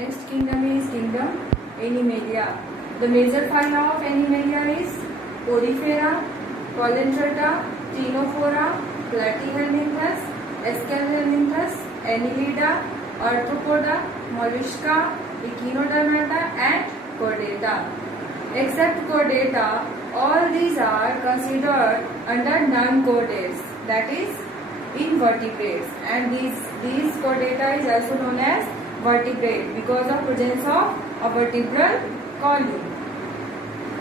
Next kingdom is kingdom Animalia. The major phyla of Animalia is Porifera, Coelenterata, Ctenophora, Platyhelminthes, Escalhelminthes, Annelida, Arthropoda, Mollusca, Echinodermata and Chordata. Except Chordata, all these are considered under non-chordates, that is invertebrates, and these chordata is also known as vertebrate because of presence of a vertebral column.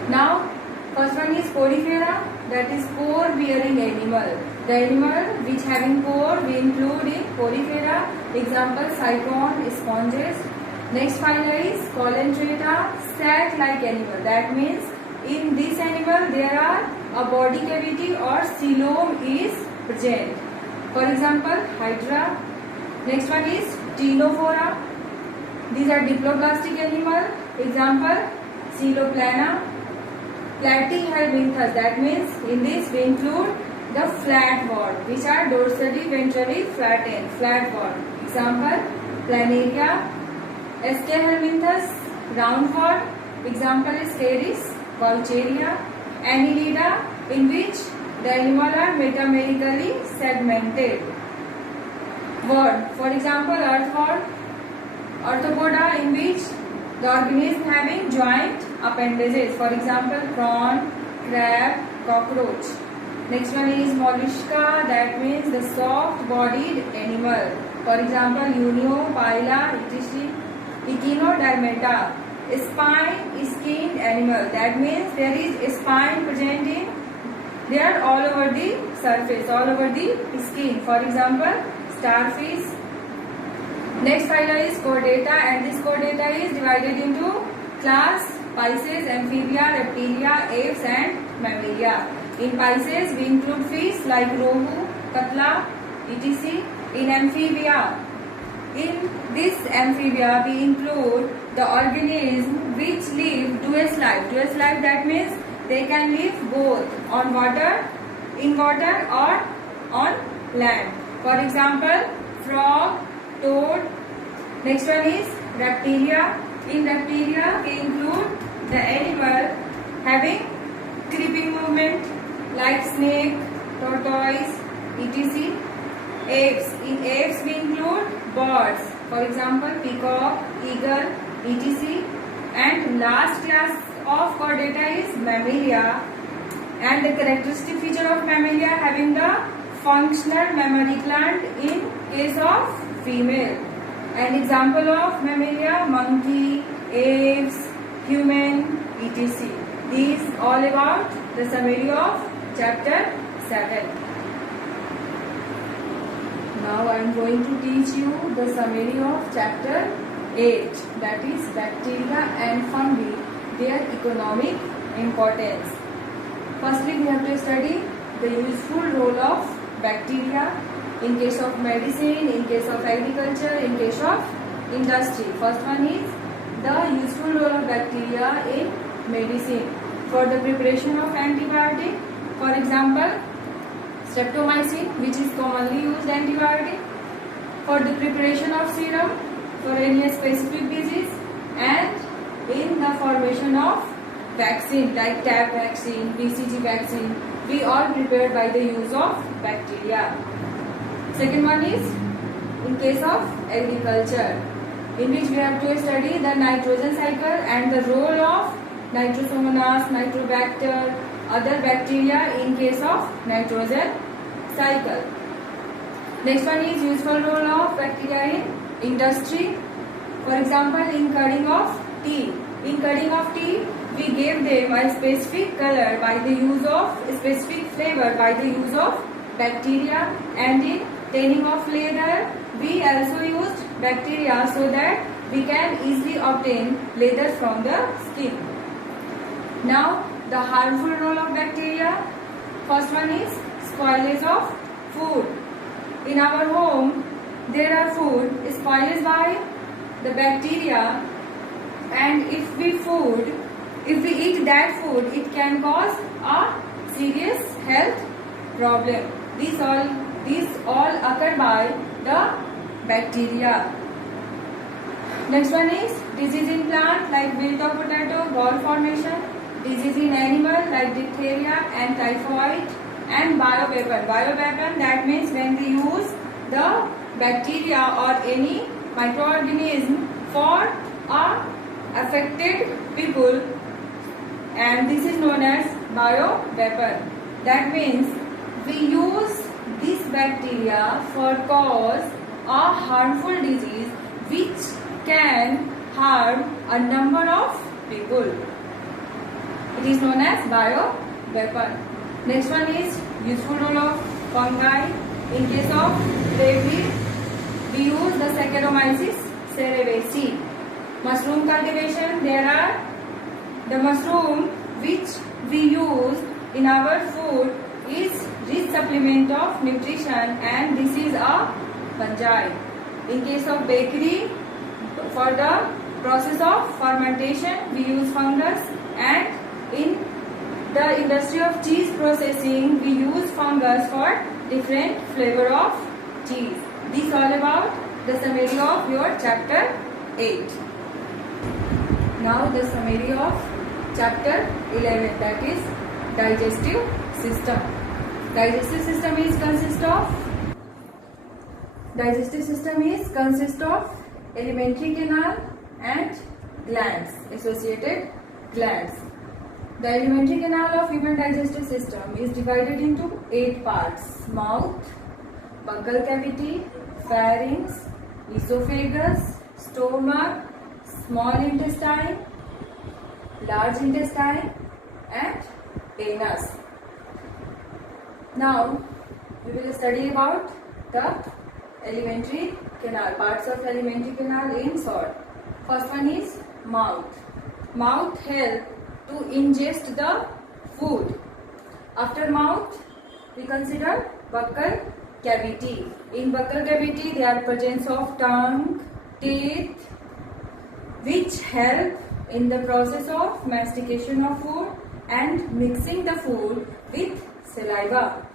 Now, first one is Porifera, that is pore bearing animal. The animal which having pore we include in Porifera. Example, cyclone, sponges. Next phyla is Coelenterata, sac like animal. That means in this animal there are a body cavity or coelom is present. For example, Hydra. Next one is Ctenophora. These are diploblastic animal. Example, Coeloplana. Platyhelminthes. That means in this we include the flatworm, which are dorsally ventrally flattened, flatworm. Example, Planaria. Escalhelminthes, roundworm. Example is Pteris, Vaucheria. Annelida, in which the animal are metamerically segmented. Worm, for example, earthworm. Arthropoda, in which the organism having joint appendages. For example, prawn, crab, cockroach. Next one is mollusca, that means the soft-bodied animal. For example, Unio, Pila, etc. Echinodermata, spine-skinned animal. That means there is a spine present in there all over the surface, all over the skin. For example, starfish. Next phyla is Chordata, and this Chordata is divided into class Pisces, Amphibia, Reptilia, apes and Mammalia. In Pisces we include fish like Rohu, Katla, etc. In this amphibia we include the organism which live dual life. Dual life, that means they can live both on water, in water or on land. For example, frog, toad. Next one is Reptilia. In Reptilia we include the animal having creeping movement like snake, tortoise, etc. Apes. In apes we include birds. For example, peacock, eagle, etc. And last class of Chordata is Mammalia. And the characteristic feature of Mammalia having the functional mammary gland in case of female. An example of Mammalia, monkey, apes, human, etc. These all about the summary of chapter 7. Now I am going to teach you the summary of chapter 8, that is bacteria and fungi, their economic importance. Firstly, we have to study the useful role of bacteria in case of medicine, in case of agriculture, in case of industry. First one is the useful role of bacteria in medicine. For the preparation of antibiotic, for example, streptomycin, which is commonly used antibiotic. For the preparation of serum for any specific disease, and in the formation of vaccine like TB vaccine, BCG vaccine, we all prepared by the use of bacteria. Second one is in case of agriculture, in which we have to study the nitrogen cycle and the role of Nitrosomonas, Nitrobacter, other bacteria in case of nitrogen cycle. Next one is useful role of bacteria in industry. For example, in curding of tea. In curding of tea, we gave them a specific color by the use of specific flavor by the use of bacteria, and in tanning of leather, we also used bacteria so that we can easily obtain leather from the skin. Now, the harmful role of bacteria. First one is spoilage of food. In our home, there are food spoiled by the bacteria, and if we eat that food, it can cause a serious health problem. These all occur by the bacteria. Next one is disease in plant like wilt of potato, gall formation, disease in animal like diphtheria and typhoid, and bioweapon. Bioweapon, that means when we use the bacteria or any microorganism for affected people, and this is known as bioweapon. That means we use this bacteria for cause a harmful disease which can harm a number of people. It is known as bioweapon. Next one is useful role of fungi. In case of rabies, we use the Saccharomyces cerevisiae. Mushroom cultivation, there are the mushroom which we use in our food is rich supplement of nutrition, and this is a fungi. In case of bakery, for the process of fermentation we use fungus, and in the industry of cheese processing we use fungus for different flavor of cheese. This all about the summary of your chapter 8. Now the summary of chapter 11, that is digestive system. Digestive system is consist of alimentary canal and glands, associated glands. The alimentary canal of human digestive system is divided into 8 parts: mouth, buccal cavity, pharynx, esophagus, stomach, small intestine, large intestine, and anus. Now we will study about the alimentary canal, parts of alimentary canal in short. First one is mouth. Mouth help to ingest the food. After mouth, we consider buccal cavity. In buccal cavity, there are presence of tongue, teeth, which help in the process of mastication of food and mixing the food with saliva.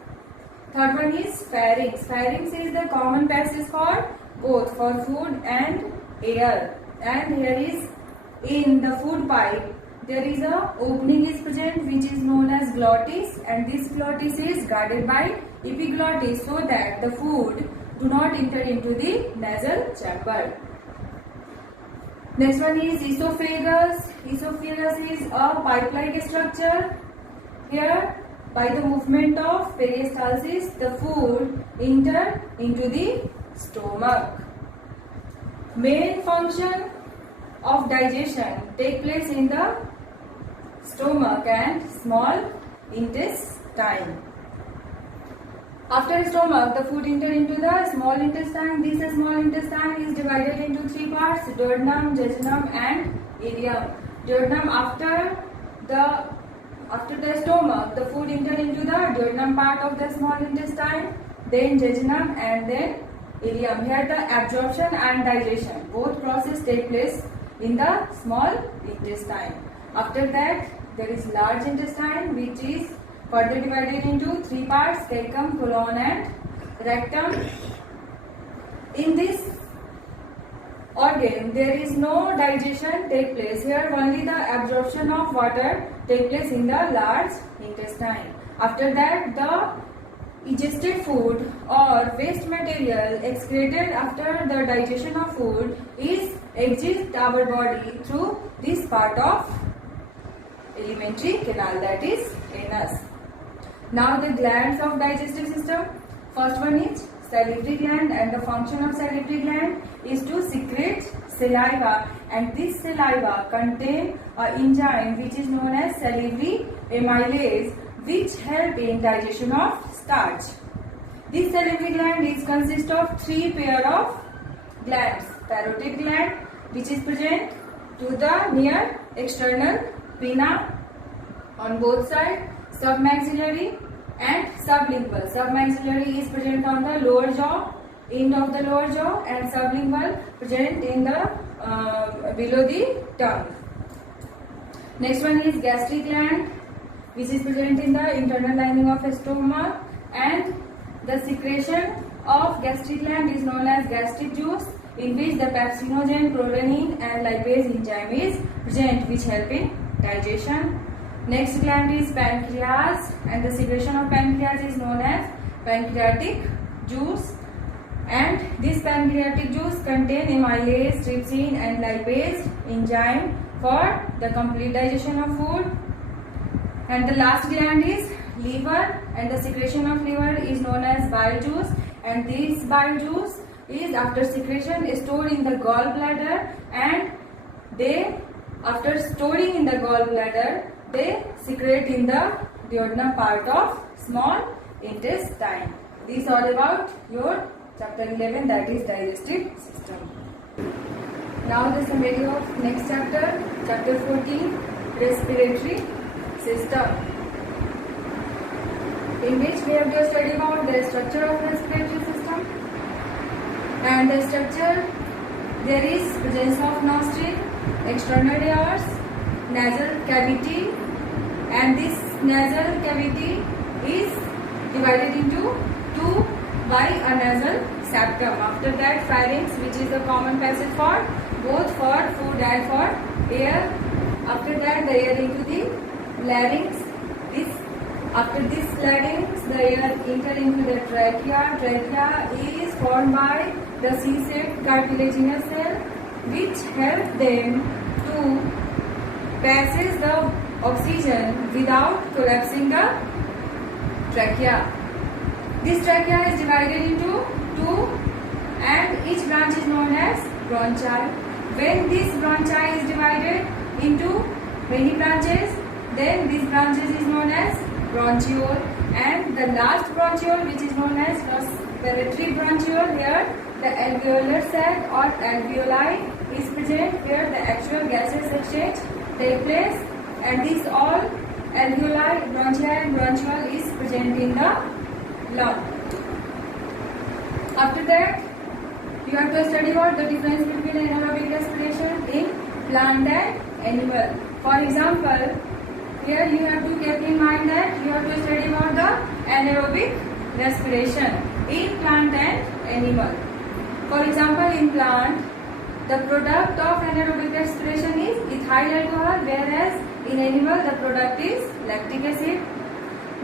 Third one is pharynx. Pharynx is the common passage for both for food and air. And here is in the food pipe there is a opening is present which is known as glottis, and this glottis is guarded by epiglottis so that the food do not enter into the nasal chamber. Next one is esophagus. Esophagus is a pipe-like structure. Here, by the movement of peristalsis, the food enter into the stomach. Main function of digestion take place in the stomach and small intestine. After stomach, the food enter into the small intestine. This small intestine is divided into 3 parts: duodenum, jejunum, and ileum. Duodenum, after the stomach, the food enter into the duodenum part of the small intestine, then jejunum, and then ileum. Here the absorption and digestion, both process take place in the small intestine. After that, there is large intestine, which is further divided into 3 parts: caecum, colon, and rectum. In this organ, there is no digestion take place. Here only the absorption of water take place in the large intestine. After that, the ingested food or waste material excreted after the digestion of food is exit our body through this part of alimentary canal, that is anus. Now the glands of digestive system. First one is salivary gland, and the function of salivary gland is to secrete saliva, and this saliva contain an enzyme which is known as salivary amylase, which help in digestion of starch. This salivary gland is consist of 3 pair of glands: parotid gland, which is present to the near external pinna on both sides, submaxillary and sublingual. Submaxillary is present on the lower jaw, end of the lower jaw, and sublingual present in the below the tongue. Next one is gastric gland, which is present in the internal lining of the stomach, and the secretion of gastric gland is known as gastric juice. in which the pepsinogen, protein and lipase enzyme is present, which help in digestion. Next gland is pancreas, and the secretion of pancreas is known as pancreatic juice. And this pancreatic juice contain amylase, trypsin and lipase enzyme for the complete digestion of food. And the last gland is liver, and the secretion of liver is known as bile juice, and this bile juice is after secretion stored in the gallbladder, and they after storing in the gallbladder they secrete in the duodenum part of small intestine. These are about your chapter 11, that is digestive system. Now the summary of next chapter, chapter 14, respiratory system, in which we have to study about the structure of respiratory system. And the structure, there is presence of nostril, external airways, nasal cavity, and this nasal cavity is divided into two by a nasal septum. After that, pharynx, which is the common passage for both for food and for air. After that, the air into the larynx. After this larynx, the air enter into the trachea. Trachea is formed by the C-shaped cartilaginous cell, which help them to passes the oxygen without collapsing the trachea. This trachea is divided into two, and each branch is known as bronchi. When this bronchi is divided into many branches, then these branches is known as bronchiole, and the last bronchiole, which is known as respiratory bronchiole, here the alveolar sac or alveoli is present, where the actual gases exchange take place, and this all alveoli, bronchi and bronchiole is present in the lung. After that, you have to study about the difference between anaerobic respiration in plant and animal. For example, here you have to keep in mind that you have to study about the anaerobic respiration in plant and animal. For example, in plant, the product of anaerobic respiration is ethyl alcohol, whereas in animal the product is lactic acid.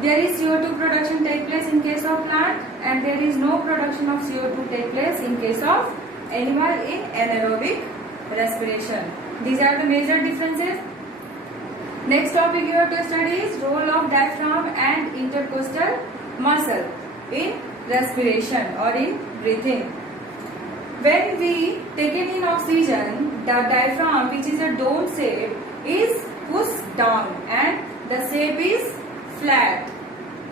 There is CO2 production take place in case of plant, and there is no production of CO2 take place in case of animal in anaerobic respiration. These are the major differences. Next topic you have to study is role of diaphragm and intercostal muscle in respiration or in breathing. When we take in oxygen, the diaphragm, which is a dome shape, is pushed down and the shape is flat.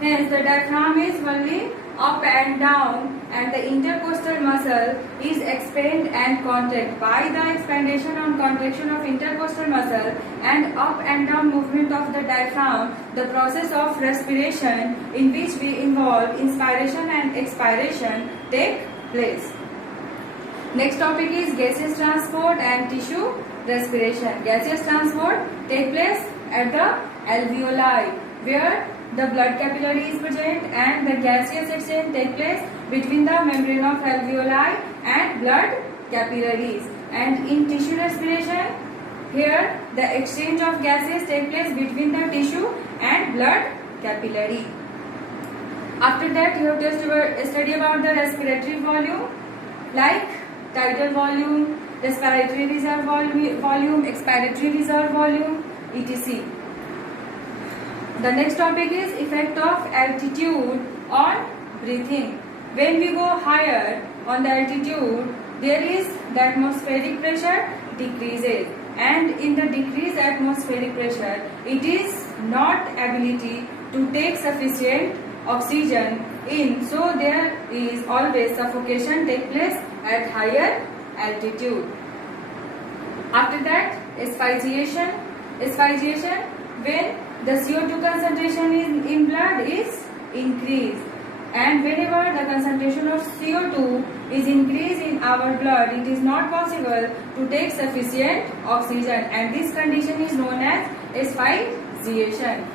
Hence the diaphragm is only up and down, and the intercostal muscle is expand and contract. By the expandation and contraction of intercostal muscle and up and down movement of the diaphragm, the process of respiration, in which we involve inspiration and expiration, take place. Next topic is gaseous transport and tissue respiration. Gaseous transport take place at the alveoli, where the blood capillary is present, and the gaseous exchange take place between the membrane of alveoli and blood capillaries. And in tissue respiration, here the exchange of gases take place between the tissue and blood capillary. After that, you have to study about the respiratory volume, like tidal volume, respiratory reserve volume, expiratory reserve volume, etc. The next topic is effect of altitude on breathing. When we go higher on the altitude, there is the atmospheric pressure decreases, and in the decreased atmospheric pressure, it is not ability to take sufficient oxygen in, so there is always suffocation take place at higher altitude. After that, asphyxiation. Asphyxiation, when the CO2 concentration in blood is increased, and whenever the concentration of CO2 is increased in our blood, it is not possible to take sufficient oxygen, and this condition is known as asphyxiation.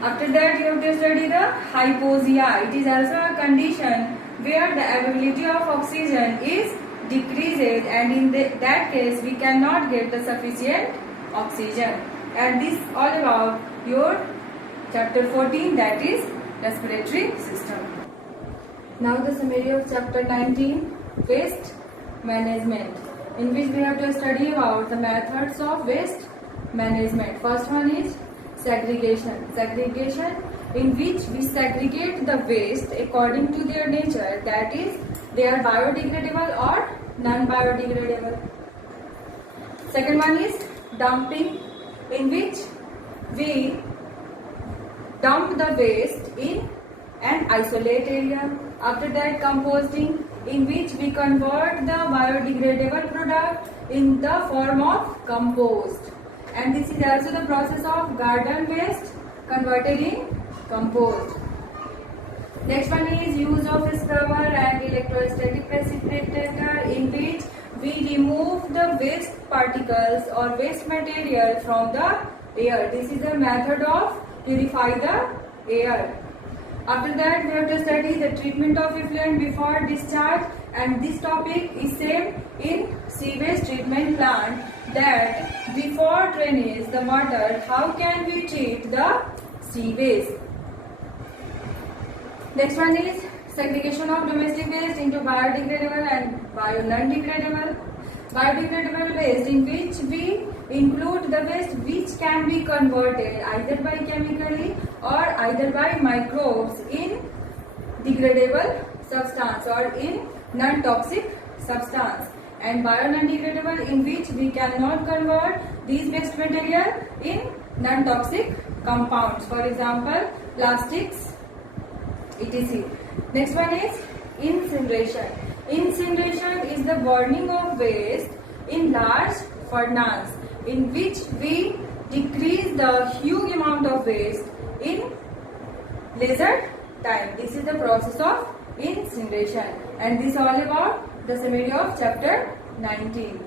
After that, you have to study the hypoxia. It is also a condition where the availability of oxygen is decreases, and in that case we cannot get the sufficient oxygen. And this all about your chapter 14, that is respiratory system. Now the summary of chapter 19, waste management, in which we have to study about the methods of waste management. First one is segregation. Segregation, in which we segregate the waste according to their nature, that is they are biodegradable or non-biodegradable. Second one is dumping, in which we dump the waste in an isolate area. After that, composting, in which we convert the biodegradable product in the form of compost. And this is also the process of garden waste converted in compost. Next one is use of scrubber and electrostatic precipitator, in which we remove the waste particles or waste material from the air. This is the method of purify the air. After that, we have to study the treatment of effluent before discharge, and this topic is same in sewage treatment plant, that before drainage the water, how can we treat the sewage. Next one is segregation of domestic waste into biodegradable and non-degradable. Biodegradable waste, in which we include the waste which can be converted either by chemically or either by microbes in degradable substance or in non-toxic substance. And bio-non-degradable, in which we cannot convert these waste material in non-toxic compounds, for example plastics, etc. Next one is incineration. Incineration is the burning of waste in large furnace, in which we decrease the huge amount of waste in lesser time. This is the process of incineration, and this is all about the summary of chapter 19.